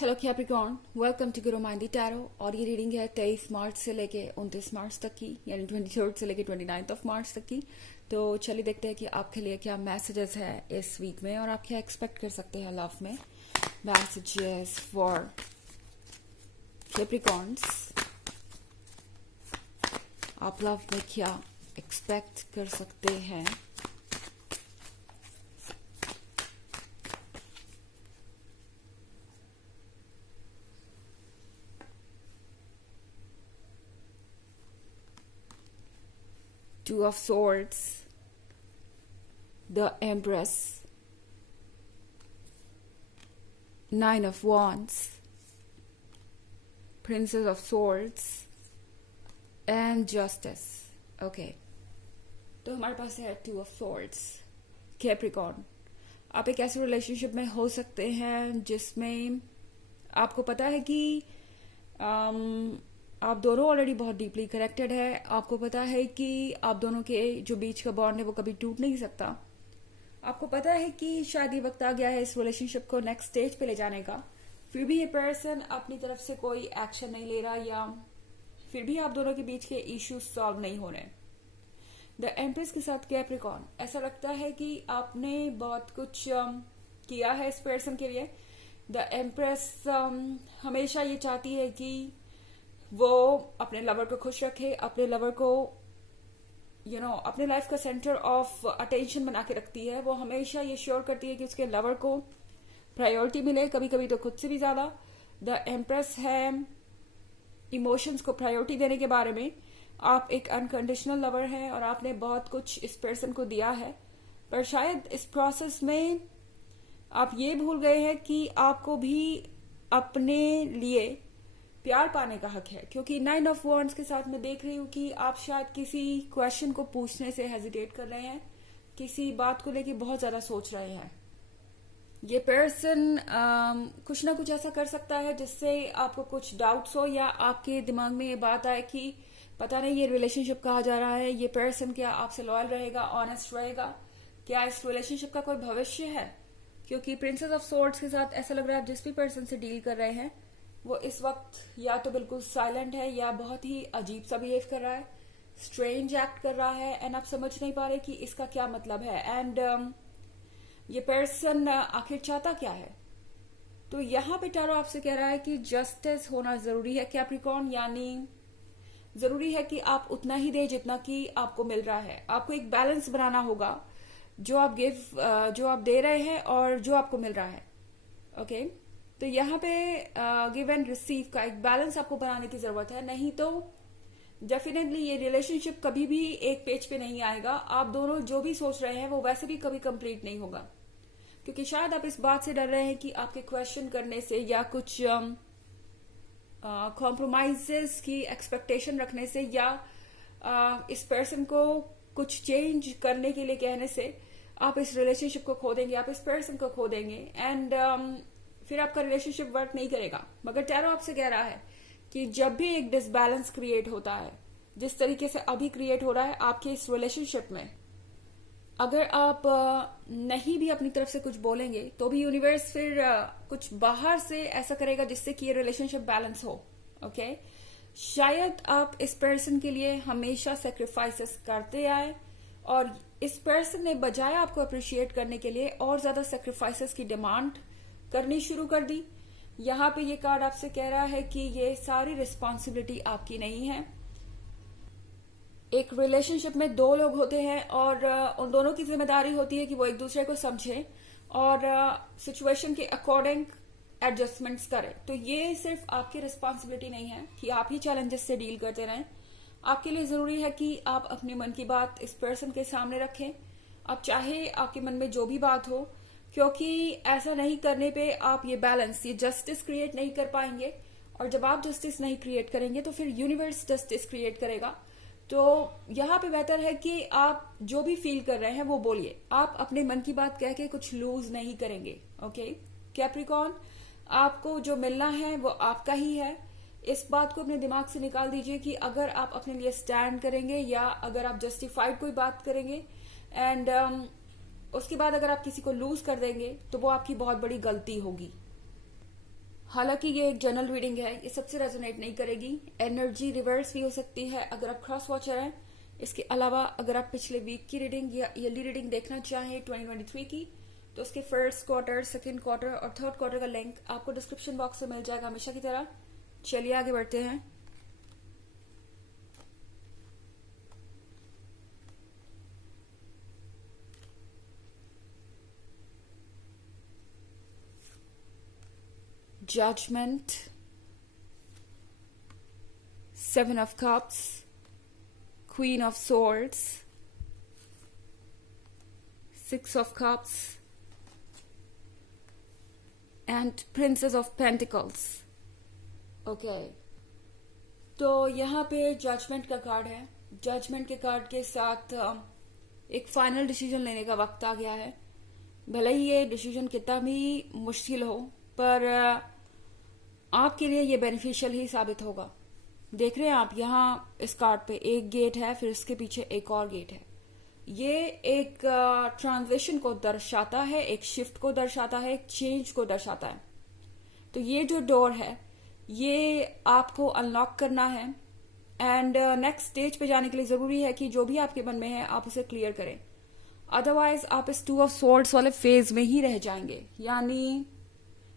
Hello Capricorn, welcome to Guru माइंडी tarot. और ये reading है 23 मार्च से लेके 29 मार्च तक की, यानी 23 से लेके 29 ऑफ मार्च तक की। तो चलिए देखते हैं कि आपके लिए क्या मैसेजेस है इस वीक में और आप क्या एक्सपेक्ट कर सकते हैं लव में। मैसेजेस फॉर कैप्रिकॉर्न्स, आप लव में क्या एक्सपेक्ट कर सकते हैं। Two of Swords, the Empress, Nine of Wands, Princess of Swords and Justice. Okay, तो हमारे पास है Two of Swords, Capricorn। आप एक ऐसे रिलेशनशिप में हो सकते हैं जिसमें आपको पता है कि आप दोनों ऑलरेडी बहुत डीपली कनेक्टेड है। आपको पता है कि आप दोनों के जो बीच का बॉन्ड है वो कभी टूट नहीं सकता। आपको पता है कि शायद ये वक्त आ गया है इस रिलेशनशिप को नेक्स्ट स्टेज पे ले जाने का। फिर भी ये पर्सन अपनी तरफ से कोई एक्शन नहीं ले रहा, या फिर भी आप दोनों के बीच के इश्यूज सॉल्व नहीं हो रहे। द एम्प्रेस के साथ कैप्रिकॉर्न, ऐसा लगता है कि आपने बहुत कुछ किया है इस पर्सन के लिए। द एम्प्रेस हमेशा ये चाहती है कि वो अपने लवर को खुश रखे, अपने लवर को अपने लाइफ का सेंटर ऑफ अटेंशन बना के रखती है। वो हमेशा ये श्योर करती है कि उसके लवर को प्रायोरिटी मिले, कभी कभी तो खुद से भी ज्यादा। द एम्प्रेस है इमोशंस को प्रायोरिटी देने के बारे में। आप एक अनकंडीशनल लवर है और आपने बहुत कुछ इस पर्सन को दिया है, पर शायद इस प्रोसेस में आप ये भूल गए हैं कि आपको भी अपने लिए प्यार पाने का हक है। क्योंकि 9 ऑफ वॉन्ड्स के साथ मैं देख रही हूँ कि आप शायद किसी क्वेश्चन को पूछने से हेजिटेट कर रहे हैं, किसी बात को लेके बहुत ज्यादा सोच रहे हैं। ये पर्सन कुछ ना कुछ ऐसा कर सकता है जिससे आपको कुछ डाउट्स हो, या आपके दिमाग में ये बात आए कि पता नहीं ये रिलेशनशिप कहा जा रहा है, ये पर्सन क्या आपसे लॉयल रहेगा, ऑनेस्ट रहेगा, क्या इस रिलेशनशिप का कोई भविष्य है। क्योंकि प्रिंसेस ऑफ सोर्ड्स के साथ ऐसा लग रहा है आप जिस भी पर्सन से डील कर रहे हैं वो इस वक्त या तो बिल्कुल साइलेंट है या बहुत ही अजीब सा बिहेव कर रहा है, स्ट्रेंज एक्ट कर रहा है, एंड आप समझ नहीं पा रहे कि इसका क्या मतलब है। एंड ये पर्सन आखिर चाहता क्या है। तो यहाँ पे टैरो आपसे कह रहा है कि जस्टिस होना जरूरी है कैप्रिकॉर्न, यानी जरूरी है कि आप उतना ही दे जितना कि आपको मिल रहा है। आपको एक बैलेंस बनाना होगा, जो आप दे रहे हैं और जो आपको मिल रहा है। ओके, तो यहाँ पे गिव एंड रिसीव का एक बैलेंस आपको बनाने की जरूरत है, नहीं तो डेफिनेटली ये रिलेशनशिप कभी भी एक पेज पे नहीं आएगा। आप दोनों जो भी सोच रहे हैं वो वैसे भी कभी कंप्लीट नहीं होगा, क्योंकि शायद आप इस बात से डर रहे हैं कि आपके क्वेश्चन करने से या कुछ कॉम्प्रोमाइजेस की एक्सपेक्टेशन रखने से, या इस पर्सन को कुछ चेंज करने के लिए कहने से आप इस रिलेशनशिप को खो देंगे, आप इस पर्सन को खो देंगे, एंड फिर आपका रिलेशनशिप वर्क नहीं करेगा। मगर टैरो आपसे कह रहा है कि जब भी एक डिसबैलेंस क्रिएट होता है, जिस तरीके से अभी क्रिएट हो रहा है आपके इस रिलेशनशिप में, अगर आप नहीं भी अपनी तरफ से कुछ बोलेंगे तो भी यूनिवर्स फिर कुछ बाहर से ऐसा करेगा जिससे कि ये रिलेशनशिप बैलेंस हो। ओके, शायद आप इस पर्सन के लिए हमेशा सेक्रीफाइसेस करते आए और इस पर्सन ने बजाय आपको अप्रिशिएट करने के लिए और ज्यादा सेक्रीफाइसेस की डिमांड करनी शुरू कर दी। यहाँ पे ये कार्ड आपसे कह रहा है कि ये सारी रिस्पॉन्सिबिलिटी आपकी नहीं है। एक रिलेशनशिप में दो लोग होते हैं और उन दोनों की जिम्मेदारी होती है कि वो एक दूसरे को समझें और सिचुएशन के अकॉर्डिंग एडजस्टमेंट्स करें। तो ये सिर्फ आपकी रिस्पॉन्सिबिलिटी नहीं है कि आप ही चैलेंजेस से डील करते रहें। आपके लिए जरूरी है कि आप अपने मन की बात इस पर्सन के सामने रखें, आप चाहे आपके मन में जो भी बात हो, क्योंकि ऐसा नहीं करने पे आप ये बैलेंस, ये जस्टिस क्रिएट नहीं कर पाएंगे। और जब आप जस्टिस नहीं क्रिएट करेंगे तो फिर यूनिवर्स जस्टिस क्रिएट करेगा। तो यहाँ पे बेहतर है कि आप जो भी फील कर रहे हैं वो बोलिए, आप अपने मन की बात कह के कुछ लूज नहीं करेंगे। ओके कैप्रिकॉर्न, आपको जो मिलना है वो आपका ही है। इस बात को अपने दिमाग से निकाल दीजिए कि अगर आप अपने लिए स्टैंड करेंगे या अगर आप जस्टिफाइड कोई बात करेंगे एंड उसके बाद अगर आप किसी को लूज कर देंगे तो वो आपकी बहुत बड़ी गलती होगी। हालांकि ये एक जनरल रीडिंग है, ये सबसे रेजोनेट नहीं करेगी। एनर्जी रिवर्स भी हो सकती है अगर आप क्रॉस वॉचर हैं। इसके अलावा अगर आप पिछले वीक की रीडिंग या ईयरली रीडिंग देखना चाहें 2023 की, तो उसके फर्स्ट क्वार्टर, सेकंड क्वार्टर और थर्ड क्वार्टर का लिंक आपको डिस्क्रिप्शन बॉक्स में मिल जाएगा हमेशा की तरह। चलिए आगे बढ़ते हैं। Judgment, Seven of Cups, Queen of Swords, Six of Cups and Princess of Pentacles. Okay. तो यहाँ पे जजमेंट का कार्ड है। जजमेंट के कार्ड के साथ एक फाइनल डिसीजन लेने का वक्त आ गया है। भले ही ये डिसीजन कितना भी मुश्किल हो, पर आपके लिए ये बेनिफिशियल ही साबित होगा। देख रहे हैं आप यहाँ इस कार्ड पे एक गेट है, फिर इसके पीछे एक और गेट है। ये एक ट्रांजिशन को दर्शाता है, एक शिफ्ट को दर्शाता है, एक चेंज को दर्शाता है। तो ये जो डोर है ये आपको अनलॉक करना है एंड नेक्स्ट स्टेज पे जाने के लिए जरूरी है कि जो भी आपके मन में है आप उसे क्लियर करें। अदरवाइज आप इस 2 ऑफ स्वॉर्ड्स वाले फेज में ही रह जाएंगे, यानी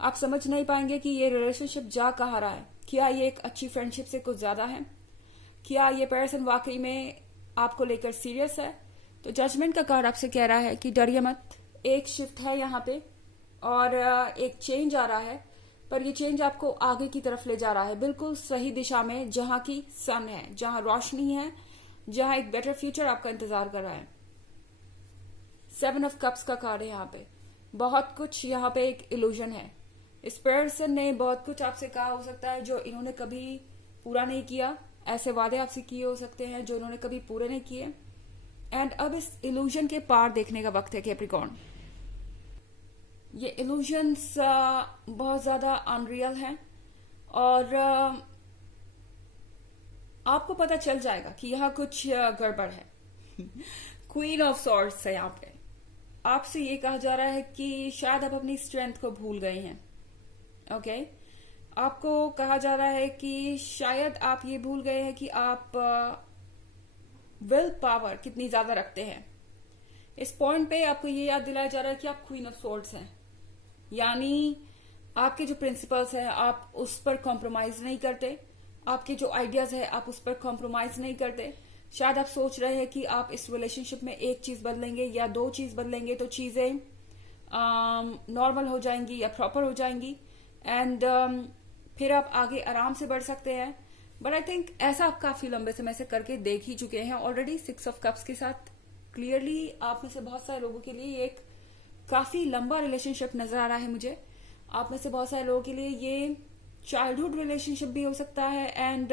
आप समझ नहीं पाएंगे कि ये रिलेशनशिप जा कहाँ रहा है। क्या ये एक अच्छी फ्रेंडशिप से कुछ ज्यादा है? क्या ये पर्सन वाकई में आपको लेकर सीरियस है? तो जजमेंट का कार्ड आपसे कह रहा है कि डरिए मत, एक शिफ्ट है यहाँ पे और एक चेंज आ रहा है, पर ये चेंज आपको आगे की तरफ ले जा रहा है, बिल्कुल सही दिशा में, जहां की सन है, जहां रोशनी है, जहां एक बेटर फ्यूचर आपका इंतजार कर रहा है। 7 ऑफ कप्स का कार्ड है यहाँ पे। बहुत कुछ यहाँ पे एक इल्यूजन है। इस पर्सन ने बहुत कुछ आपसे कहा हो सकता है जो इन्होंने कभी पूरा नहीं किया। ऐसे वादे आपसे किए हो सकते हैं जो इन्होंने कभी पूरे नहीं किए। एंड अब इस इल्यूजन के पार देखने का वक्त है कैप्रिकॉर्न। ये इल्यूजन्स बहुत ज्यादा अनरियल हैं और आपको पता चल जाएगा कि यहाँ कुछ गड़बड़ है। क्वीन ऑफ सॉर्ड्स है यहाँ पे। आपसे ये कहा जा रहा है कि शायद आप अपनी स्ट्रेंथ को भूल गए हैं। ओके आपको कहा जा रहा है कि शायद आप ये भूल गए हैं कि आप विल पावर कितनी ज्यादा रखते हैं। इस पॉइंट पे आपको ये याद दिलाया जा रहा है कि आप क्वीन ऑफ सोर्ड्स हैं, यानी आपके जो प्रिंसिपल्स हैं आप उस पर कॉम्प्रोमाइज नहीं करते। आपके जो आइडियाज है आप उस पर कॉम्प्रोमाइज नहीं करते। शायद आप सोच रहे हैं कि आप इस रिलेशनशिप में एक चीज बदलेंगे या 2 चीज बदलेंगे तो चीजें नॉर्मल हो जाएंगी या प्रॉपर हो जाएंगी एंड फिर आप आगे आराम से बढ़ सकते हैं। बट आई थिंक ऐसा आप काफी लंबे समय से करके देख ही चुके हैं ऑलरेडी। 6 ऑफ कप्स के साथ क्लियरली आप में से बहुत सारे लोगों के लिए ये एक काफी लंबा रिलेशनशिप नजर आ रहा है मुझे। आप में से बहुत सारे लोगों के लिए ये चाइल्डहुड रिलेशनशिप भी हो सकता है एंड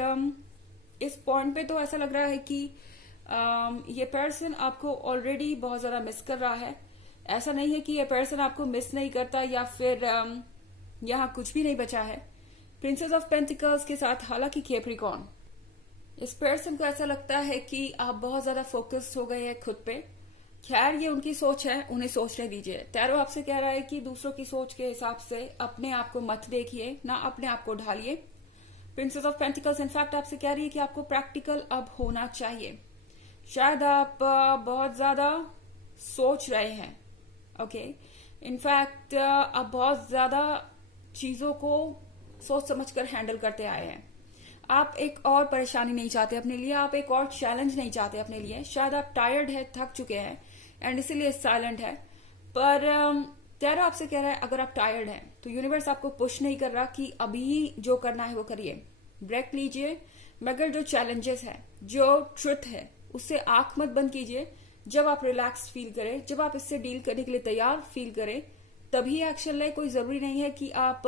इस पॉइंट पे तो ऐसा लग रहा है कि ये पर्सन आपको ऑलरेडी बहुत ज्यादा मिस कर रहा है। ऐसा नहीं है कि ये पर्सन आपको मिस नहीं करता या फिर यहाँ कुछ भी नहीं बचा है। प्रिंसेस ऑफ पेंटिकल्स के साथ हालांकि कैप्रिकॉर्न, इस पर्सन को ऐसा लगता है कि आप बहुत ज्यादा फोकस्ड हो गए हैं खुद पे। खैर ये उनकी सोच है, उन्हें सोचने दीजिए। टैरो आपसे कह रहा है कि दूसरों की सोच के हिसाब से अपने आप को मत देखिए, ना अपने आप को ढालिए। प्रिंसेस ऑफ पेंटिकल्स इनफैक्ट आपसे कह रही है कि आपको प्रैक्टिकल अब होना चाहिए। शायद आप बहुत ज्यादा सोच रहे हैं। ओके इनफैक्ट आप बहुत ज्यादा चीजों को सोच समझकर हैंडल करते आए हैं। आप एक और परेशानी नहीं चाहते अपने लिए, आप एक और चैलेंज नहीं चाहते अपने लिए। शायद आप टायर्ड है, थक चुके हैं एंड इसीलिए साइलेंट है। पर टैरो आपसे कह रहा है अगर आप टायर्ड हैं तो यूनिवर्स आपको पुश नहीं कर रहा कि अभी जो करना है वो करिए, ब्रेक लीजिए। मगर जो चैलेंजेस है, जो ट्रुथ है, उससे आंख मत बंद कीजिए। जब आप रिलैक्स फील करें, जब आप इससे डील करने के लिए तैयार फील करें, तभी एक्शन लें। कोई जरूरी नहीं है कि आप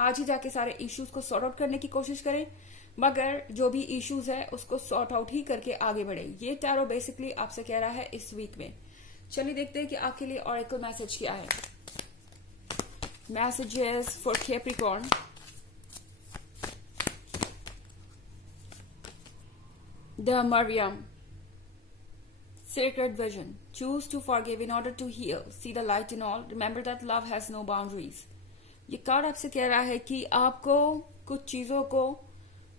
आज ही जाके सारे इश्यूज को सॉर्ट आउट करने की कोशिश करें, मगर जो भी इश्यूज है उसको सॉर्ट आउट ही करके आगे बढ़े। ये टैरो बेसिकली आपसे कह रहा है इस वीक में। चलिए देखते हैं कि आपके लिए ऑरेकल मैसेज क्या है। Messages for Capricorn. The Mariam, sacred vision. Choose to forgive in order to heal. See the light in all. Remember that love has no boundaries. ये कार्ड आपसे कह रहा है कि आपको कुछ चीजों को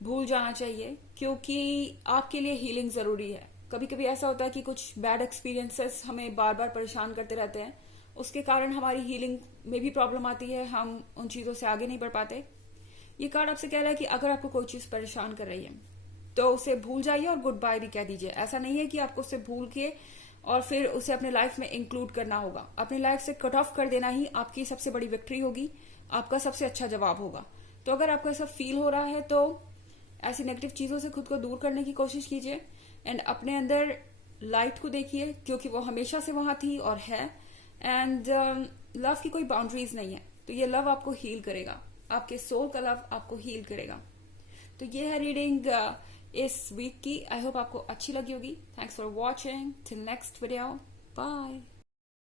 भूल जाना चाहिए, क्योंकि आपके लिए हीलिंग जरूरी है। कभी कभी ऐसा होता है कि कुछ बैड एक्सपीरियंसेस हमें बार बार परेशान करते रहते हैं, उसके कारण हमारी हीलिंग में भी प्रॉब्लम आती है, हम उन चीजों से आगे नहीं बढ़ पाते। ये कार्ड आपसे कह रहा है कि अगर आपको कोई चीज परेशान कर रही है तो उसे भूल जाइए और गुड बाय भी कह दीजिए। ऐसा नहीं है कि आपको उसे भूल के और फिर उसे अपने लाइफ में इंक्लूड करना होगा। अपनी लाइफ से कट ऑफ कर देना ही आपकी सबसे बड़ी विक्ट्री होगी, आपका सबसे अच्छा जवाब होगा। तो अगर आपको ऐसा फील हो रहा है तो ऐसी नेगेटिव चीजों से खुद को दूर करने की कोशिश कीजिए एंड अपने अंदर लाइट को देखिए, क्योंकि वो हमेशा से वहां थी और है। एंड लव की कोई बाउंड्रीज नहीं है, तो ये लव आपको हील करेगा, आपके सोल का लव आपको हील करेगा। तो ये है रीडिंग इस वीक की। आई होप आपको अच्छी लगी होगी। Thanks for watching. Till next video, bye.